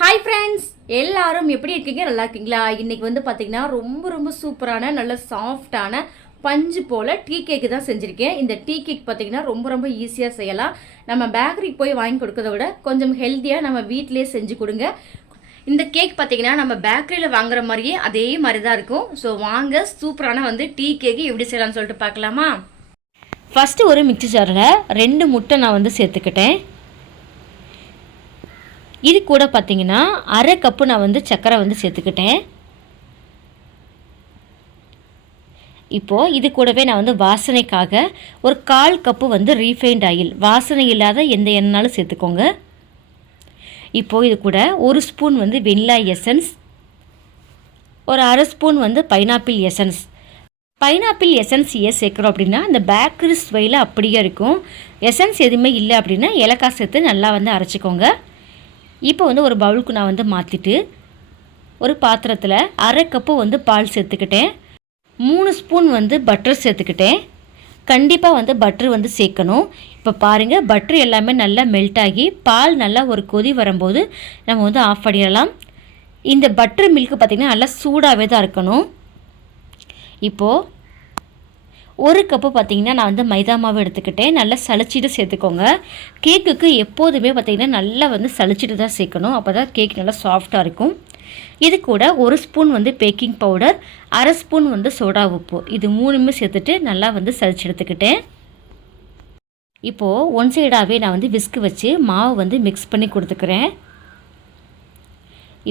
Hi friends எல்லாரும் எப்படி இருக்கீங்க? நல்லா இருக்கீங்களா? இன்னைக்கு வந்து பார்த்தீங்கன்னா ரொம்ப ரொம்ப சூப்பரான நல்ல சாஃப்டான பஞ்சு போல் டீ கேக்கு தான் செஞ்சுருக்கேன். இந்த டீ கேக் பார்த்தீங்கன்னா ரொம்ப ரொம்ப ஈஸியாக செய்யலாம். நம்ம பேக்கரிக்கு போய் வாங்கி கொடுக்கறத விட கொஞ்சம் ஹெல்த்தியாக நம்ம வீட்டிலேயே செஞ்சு கொடுங்க. இந்த கேக் பார்த்தீங்கன்னா நம்ம பேக்கரியில் வாங்குற மாதிரியே அதே மாதிரி தான் இருக்கும். ஸோ வாங்க சூப்பரான வந்து டீ கேக்கு எப்படி செய்யலாம்னு சொல்லிட்டு பார்க்கலாமா? ஃபஸ்ட்டு ஒரு மிக்சி ஜாரில் ரெண்டு முட்டை நான் வந்து சேர்த்துக்கிட்டேன். இது கூட பார்த்தீங்கன்னா அரை கப்பு நான் வந்து சர்க்கரை வந்து சேர்த்துக்கிட்டேன். இப்போது இது கூடவே நான் வந்து வாசனைக்காக ஒரு கால் கப்பு வந்து ரீஃபைண்ட் ஆயில் வாசனை இல்லாத எந்த எண்ணெய்னாலும் சேர்த்துக்கோங்க. இப்போது இது கூட ஒரு ஸ்பூன் வந்து வெண்ணிலா எசன்ஸ் ஒரு அரை ஸ்பூன் வந்து பைனாப்பிள் எசன்ஸ் பைனாப்பிள் எசன்ஸ் ஏன் சேர்க்குறோம் அப்படின்னா இந்த பேக்கரி ஸ்வையில் அப்படியே இருக்கும். எசன்ஸ் எதுவுமே இல்லை அப்படின்னா ஏலக்காய் சேர்த்து நல்லா வந்து அரைச்சிக்கோங்க. இப்போ வந்து ஒரு பவுலுக்கு நான் வந்து மாற்றிட்டு ஒரு பாத்திரத்தில் அரை கப்பு வந்து பால் சேர்த்துக்கிட்டேன். மூணு ஸ்பூன் வந்து பட்டர் சேர்த்துக்கிட்டேன். கண்டிப்பாக வந்து பட்ரு வந்து சேர்க்கணும். இப்போ பாருங்கள் பட்ரு எல்லாமே நல்லா மெல்ட் ஆகி பால் நல்லா ஒரு கொதி வரும்போது நம்ம வந்து ஆஃப் பண்ணிடலாம் இந்த பட்ரு மில்க்கு பார்த்திங்கன்னா நல்லா சூடாகவே தான் இருக்கணும். இப்போது ஒரு கப்பு பார்த்திங்கன்னா நான் வந்து மைதா மாவு எடுத்துக்கிட்டேன். நல்லா சளிச்சிட்டு சேர்த்துக்கோங்க. கேக்குக்கு எப்போதுமே பார்த்திங்கன்னா நல்லா வந்து சளிச்சிட்டு தான் சேர்க்கணும். அப்போ தான் கேக் நல்லா சாஃப்டாக இருக்கும். இது கூட ஒரு ஸ்பூன் வந்து பேக்கிங் பவுடர் அரை ஸ்பூன் வந்து சோடா உப்பு. இது மூணுமே சேர்த்துட்டு நல்லா வந்து சளிச்சு எடுத்துக்கிட்டேன். இப்போது ஒன் சைடாகவே நான் வந்து விஸ்கு வச்சு மாவு வந்து மிக்ஸ் பண்ணி கொடுத்துக்கிறேன்.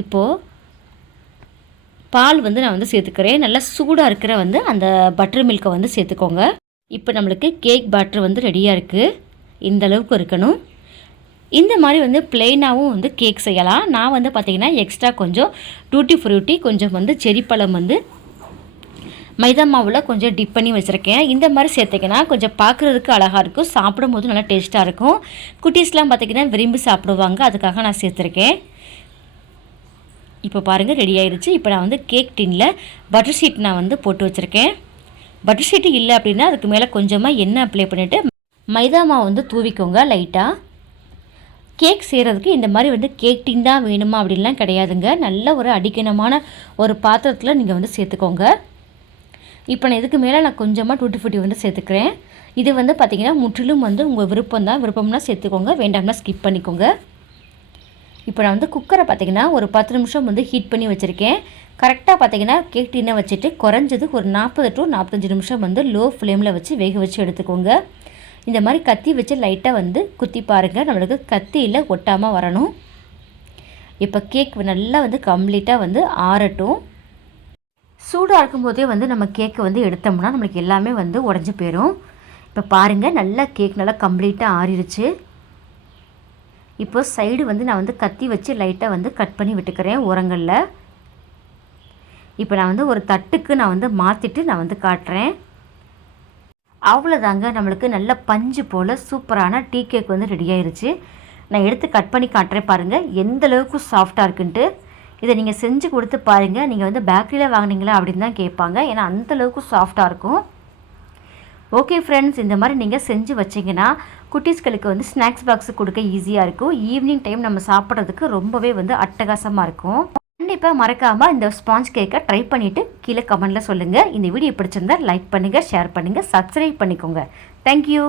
இப்போது பால் வந்து நான் வந்து சேர்த்துக்கிறேன். நல்லா சூடாக இருக்கிற வந்து அந்த பட்டர் மில்கை வந்து சேர்த்துக்கோங்க. இப்போ நம்மளுக்கு கேக் பட்டர் வந்து ரெடியாக இருக்குது இந்த அளவுக்கு இருக்கணும். இந்த மாதிரி வந்து பிளெயினாகவும் வந்து கேக் செய்யலாம். நான் வந்து பார்த்திங்கன்னா எக்ஸ்ட்ரா கொஞ்சம் டூட்டி ஃப்ரூட்டி கொஞ்சம் வந்து செரி பழம் வந்து மைதா மாவில் கொஞ்சம் டிப் பண்ணி வச்சுருக்கேன். இந்த மாதிரி சேர்த்திங்கன்னா கொஞ்சம் பார்க்குறதுக்கு அழகாக இருக்கும். சாப்பிடும்போது நல்லா டேஸ்ட்டாக இருக்கும். குட்டீஸ்லாம் பார்த்திங்கன்னா விரும்பி சாப்பிடுவாங்க. அதுக்காக நான் சேர்த்துருக்கேன். இப்போ பாருங்கள் ரெடி ஆயிடுச்சு இப்போ நான் வந்து கேக் டின்னில் பட்டர் ஷீட் நான் வந்து போட்டு வச்சுருக்கேன். பட்டர் ஷீட்டு இல்லை அப்படின்னா அதுக்கு மேலே கொஞ்சமாக எண்ணெய் அப்ளை பண்ணிவிட்டு மைதா மாவு வந்து தூவிக்கோங்க லைட்டாக கேக் செய்கிறதுக்கு இந்த மாதிரி வந்து கேக் டின் தான் வேணுமா அப்படின்லாம் கிடையாதுங்க. நல்ல ஒரு அடிக்கணமான ஒரு பாத்திரத்தில் நீங்கள் வந்து சேர்த்துக்கோங்க. இப்போ நான் இதுக்கு மேலே நான் கொஞ்சமாக டூட்டி ஃபுட்டி வந்து சேர்த்துக்கிறேன். இது வந்து பார்த்திங்கன்னா முற்றிலும் வந்து உங்கள் விருப்பம் தான் விருப்பம்னா சேர்த்துக்கோங்க. வேண்டாம்னா ஸ்கிப் பண்ணிக்கோங்க. இப்போ நான் வந்து குக்கரை பார்த்திங்கன்னா ஒரு பத்து நிமிஷம் வந்து ஹீட் பண்ணி வச்சுருக்கேன். கரெக்டாக பார்த்திங்கன்னா கேக் டின்னை வச்சுட்டு குறைஞ்சது ஒரு நாற்பது டு நாற்பத்தஞ்சு நிமிஷம் வந்து லோ ஃப்ளேமில் வச்சு வேக வச்சு எடுத்துக்கோங்க. இந்த மாதிரி கத்தி வச்சு லைட்டாக வந்து குத்தி பாருங்கள் நம்மளுக்கு கத்தியில் ஒட்டாமல் வரணும். இப்போ கேக் நல்லா வந்து கம்ப்ளீட்டாக வந்து ஆறட்டும். சூடாக இருக்கும்போதே வந்து நம்ம கேக்கை வந்து எடுத்தோம்னா நம்மளுக்கு எல்லாமே வந்து உடஞ்சி போயிடும் இப்போ பாருங்கள் நல்லா கேக் நல்லா கம்ப்ளீட்டாக ஆறிடுச்சு இப்போ சைடு வந்து நான் வந்து கத்தி வச்சு லைட்டாக வந்து கட் பண்ணி விட்டுக்கிறேன் உரங்களில் இப்போ நான் வந்து ஒரு தட்டுக்கு நான் வந்து மாற்றிட்டு நான் வந்து காட்டுறேன். அவ்வளோதாங்க நம்மளுக்கு நல்ல பஞ்சு போல் சூப்பரான டீ கேக் வந்து ரெடி ஆயிருச்சு. நான் எடுத்து கட் பண்ணி காட்டுறேன் பாருங்கள் எந்த அளவுக்கு சாஃப்டாக இருக்குன்ட்டு. இதை நீங்கள் செஞ்சு கொடுத்து பாருங்கள் நீங்கள் வந்து பேக்கரியில் வாங்கினீங்களா அப்படின்னு தான் கேட்பாங்க. ஏன்னா அந்தளவுக்கு சாஃப்டாக இருக்கும். ஓகே ஃப்ரெண்ட்ஸ் இந்த மாதிரி நீங்கள் செஞ்சு வச்சிங்கன்னா குட்டீஸ்களுக்கு வந்து ஸ்நாக்ஸ் பாக்ஸ் கொடுக்க ஈஸியாக இருக்கும். ஈவினிங் டைம் நம்ம சாப்பிட்றதுக்கு ரொம்பவே வந்து அட்டகாசமாக இருக்கும். கண்டிப்பாக மறக்காமல் இந்த ஸ்பாஞ்ச் கேக்கை ட்ரை பண்ணிவிட்டு கீழே கமெண்ட்டில் சொல்லுங்கள் இந்த வீடியோ பிடிச்சிருந்தா லைக் பண்ணுங்கள் ஷேர் பண்ணுங்கள் சப்ஸ்கிரைப் பண்ணிக்கோங்க. தேங்க்யூ